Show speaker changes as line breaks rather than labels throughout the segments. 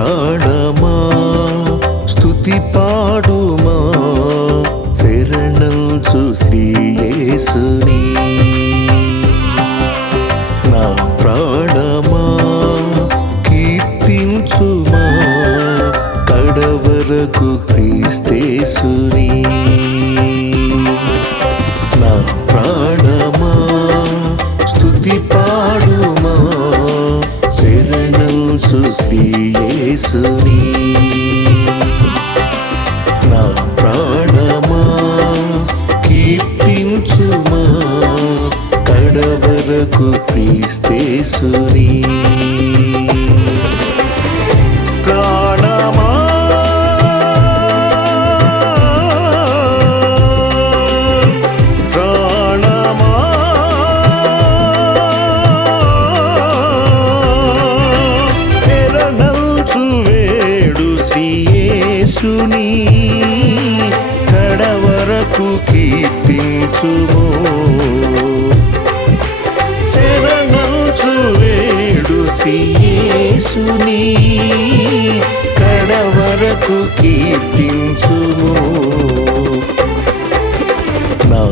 ప్రాణమా? స్థుతి పాడుమా? శరణంచు శ్రీయేసుని నా ప్రాణమా? కీర్తించుమా? కడవరకు క్రీ క్రీస్తేసుని. ప్రాణమా. ప్రాణమా. శరణల్చువేడు శ్రీయేసుని. కడవరకు కీర్తించుమో. వేడు శ్రీయేసుని కడవరకు కీర్తించుము. నా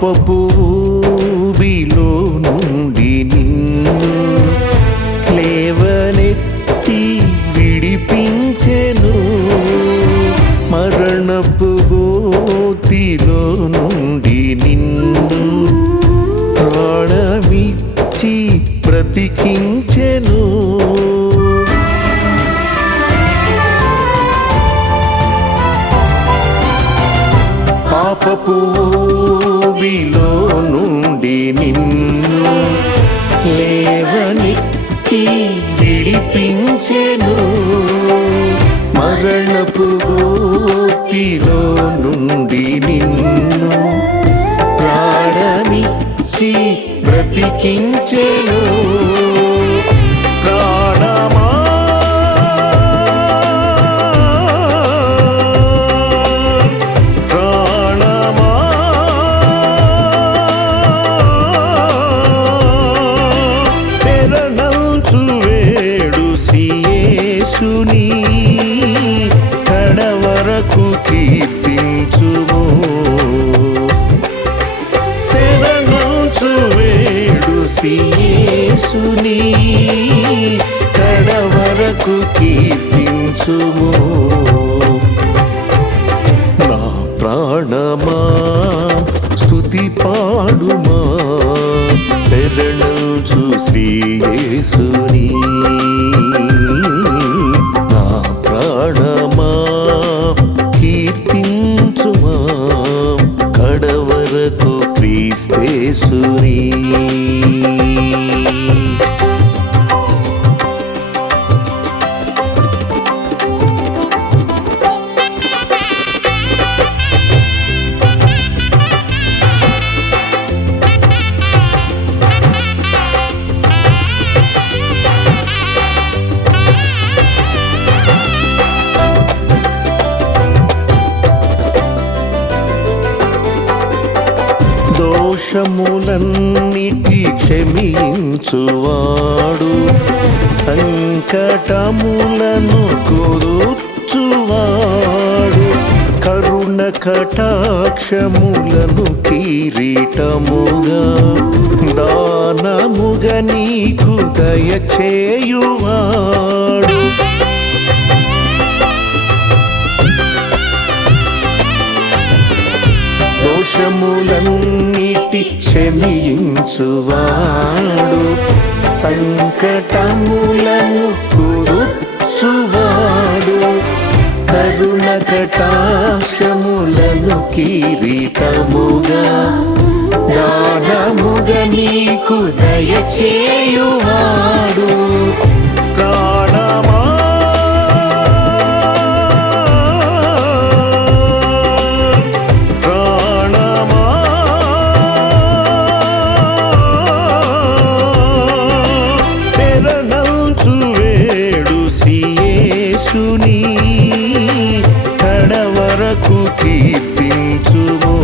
పాపపు ఊబిలో నుండి నిన్ను లేవనెత్తి విడిపించెను. మరణపు గోతిలో నుండి నిన్ను ప్రాణమిచ్చి బ్రతికించెను. పాపపు నుండి కీర్తించుము నా ప్రాణమా స్తుతి పాడుమా శరణంచు శ్రీయేసుని దోషములన్నిటి క్షమించువాడు. సంకటములను కుదుర్చువాడు. కరుణ కటాక్షములను కిరీటముగా దానముగా నీకు దయచేయువాడు. దోషములన్నిటి క్షమించువాడు. సంకటములను కురుచువాడు. కరుణ కటాక్షములను కిరీటముగా దానముగా నీకు దయచేయువాడు. కడవరకు కీర్తించుము.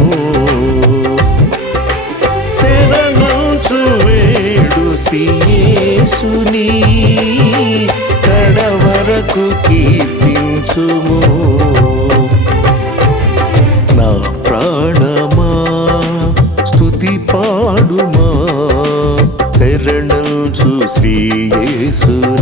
శరణంచు వేడు శ్రీయేసుని కడవరకు కీర్తించుము. నా ప్రాణమా స్థుతి పాడుమా శరణంచు శ్రీయేసుని.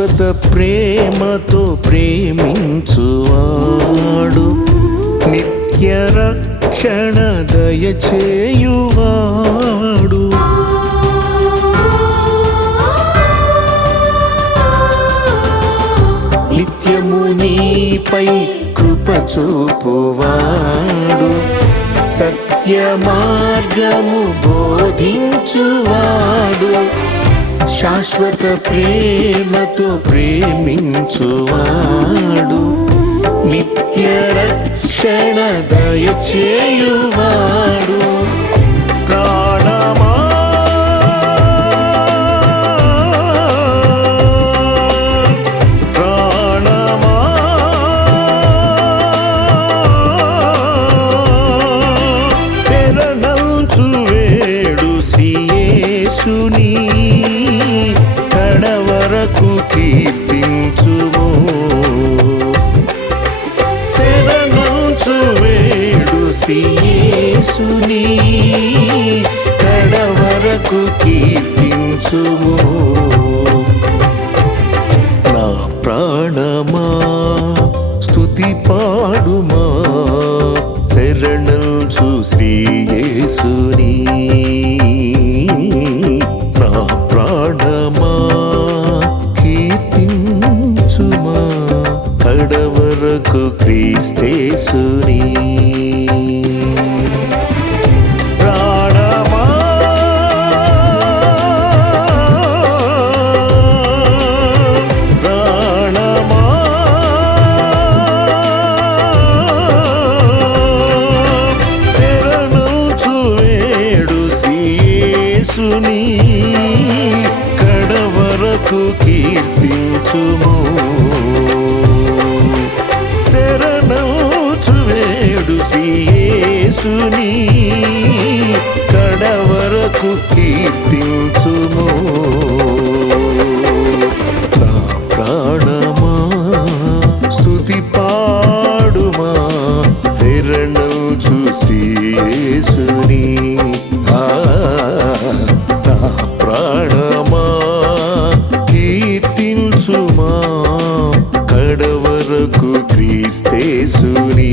శాశ్వత ప్రేమతో ప్రేమించువాడు నిత్య రక్షణ దయచేయువాడు. నిత్యము నీపై కృప చూపువాడు సత్య మార్గము బోధించువాడు. శాశ్వత ప్రేమతో ప్రేమించువాడు. నిత్య రక్షణ దయచేయువాడు. ప్రాణమా. ప్రాణమా. శరణంచు వేడు కీర్తించుము నా ప్రాణమా స్థుతి పాడుమా శరణం చూసి శ్రీయేసుని నా ప్రాణమా కీర్తించుమా కడవరకు క్రీస్తేసుని. కీర్తించుము క్రీస్తేసుని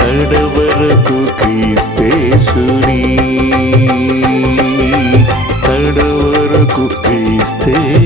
కడవరకు క్రీస్తేసుని కడవరకు క్రీస్తేసుని